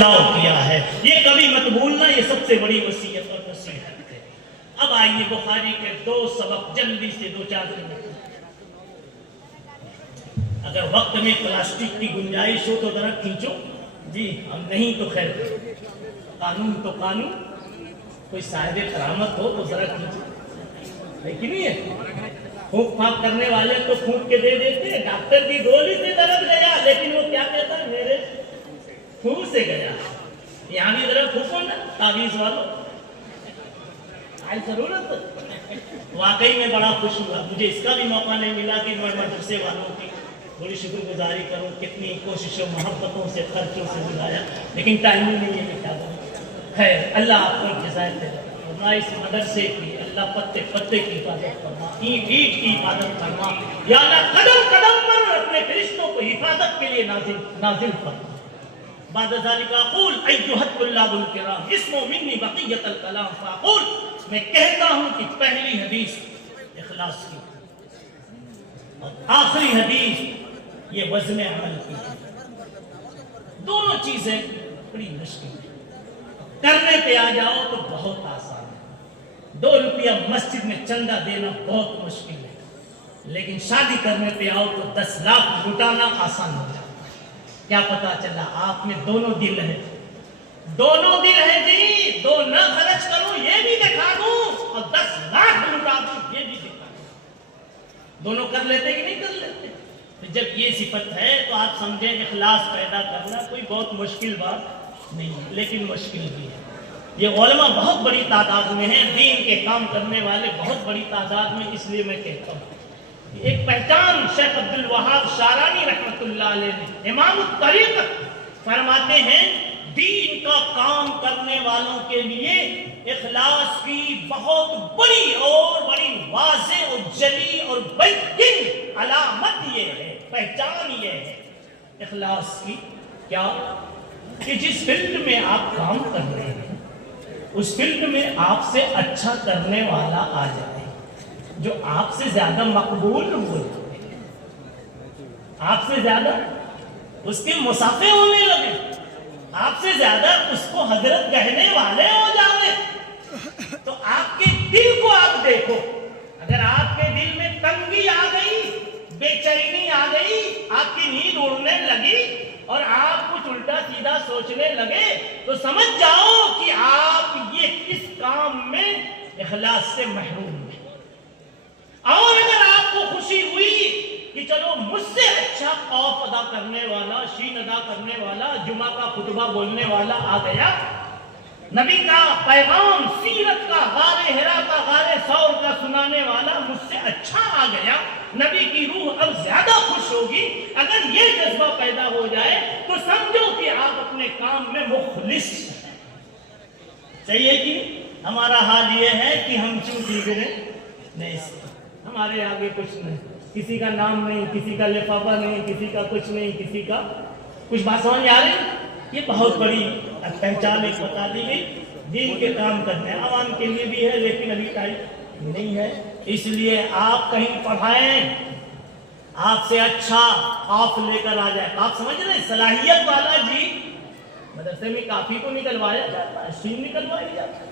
کیا ہے، یہ کبھی مت بھولنا، یہ سب سے بڑی وصیت اور نصیحت ہے۔ اب آئیے بخاری کے 2 سبق جلدی سے 2-4 منٹ، اگر وقت میں پلاسٹک کی گنجائش ہو تو ذرا کھینچو جی، ہم نہیں تو خیر، قانون تو قانون، کوئی صاحب کرامت ہو تو ذرا کھینچو، ہے کہ نہیں ہے؟ پھونک پھانک کرنے والے تو پھونک کے دے دیتے، ڈاکٹر کی گولی سے درد گیا، لیکن وہ کیا کہتا ہے؟ میرے پھونک سے گیا۔ یہاں بھی ذرا پھونکو نا تعویذ والوں، آج ضرورت۔ واقعی میں بڑا خوش ہوا، مجھے اس کا بھی موقع نہیں ملا کہ میں مدرسے والوں کی بڑی شکر گزاری کروں، کتنی کوششوں محبتوں سے خرچوں سے ملایا، لیکن ٹائم ہی نہیں ہے کیا بات ہے۔ اللہ آپ کو جزائے دے، فرما اس مدرسے کی اللہ پتے پتے کی حفاظت فرما، اینٹ اینٹ کی حفاظت فرما، یا اللہ قدم قدم پر اپنے فرشتوں کو حفاظت کے لیے نازل فرما۔ بعد ذلك اقول ایھا الطلاب الکرام اسمع منی بقیۃ الکلام فاقول، میں کہتا ہوں کہ پہلی حدیث اخلاص کی اور آخری حدیث یہ وزن عمل کی ہے۔ دونوں چیزیں بڑی مشکل ہیں، کرنے پہ آ جاؤ تو بہت آسان ہے۔ 2 روپیہ مسجد میں چندہ دینا بہت مشکل ہے، لیکن شادی کرنے پہ آؤ تو 10 لاکھ لٹانا آسان ہو جاتا ہے۔ کیا پتا چلا آپ میں دونوں دل ہیں، دونوں دل ہیں جی، 2 نہ خرچ کروں یہ بھی دکھا دوں اور 10 لاکھ لٹا دوں یہ بھی دکھا دوں۔ دونوں کر لیتے کہ نہیں کر لیتے؟ جب یہ صفت ہے تو آپ سمجھیں اخلاص پیدا کرنا کوئی بہت مشکل بات نہیں ہے، لیکن مشکل بھی ہے۔ یہ علماء بہت بڑی تعداد میں ہیں، دین کے کام کرنے والے بہت بڑی تعداد میں، اس لیے میں کہتا ہوں ایک پہچان شیخ عبد الوہاب شارانی رحمۃ اللہ علیہ نے، امام الطریقت فرماتے ہیں دین کا کام کرنے والوں کے لیے اخلاص کی بہت بڑی اور بڑی واضح اور جلی اور بین علامت یہ ہے، پہچان یہ ہے اخلاص کی، کیا کہ جس فیلڈ میں آپ کام کر رہے ہیں اس فیلڈ میں آپ سے اچھا کرنے والا آ جائے، جو آپ سے زیادہ مقبول ہوئے، آپ سے زیادہ اس کے مسافے ہونے لگے، آپ سے زیادہ اس کو حضرت کہنے والے ہو جاوے، تو آپ کے دل کو آپ دیکھو، اگر آپ کے دل میں تنگی آ گئی، بے چینی آ گئی، آپ کی نیند اڑنے لگی اور آپ کچھ الٹا سیدھا سوچنے لگے، تو سمجھ جاؤ کہ آپ یہ اس کام میں اخلاص سے محروم ہیں۔ اور اگر آپ کو خوشی ہوئی کہ چلو مجھ سے اچھا خوف ادا کرنے والا، شین ادا کرنے والا، جمعہ کا خطبہ بولنے والا آ گیا، نبی کا پیغام، سیرت کا، غار حرا کا، غار ثور کا سنانے والا مجھ سے اچھا آ گیا، نبی کی روح اب زیادہ خوش ہوگی، اگر یہ جذبہ پیدا ہو جائے تو سمجھو کہ آپ اپنے کام میں مخلص ہیں۔ صحیح ہے کہ ہمارا حال یہ ہے کہ ہم چوں بگڑے نہیں، ہمارے آگے کچھ نہیں، کسی کا نام نہیں، کسی کا لفافہ نہیں، کسی کا کچھ نہیں، کسی کا کچھ۔ بات سمجھ آ رہی؟ یہ بہت بڑی پہچان ایک بتا دی گئی، دین کے کام کرنے عوام کے لیے بھی ہے، لیکن ابھی ٹائم نہیں ہے، اس لیے آپ کہیں پڑھائیں، آپ سے اچھا آپ لے کر آ جائے۔ آپ سمجھ رہے ہیں صلاحیت والا جی، مدرسے میں کافی کو نکلوایا جاتا ہے، سین نکلوائی جاتا ہے،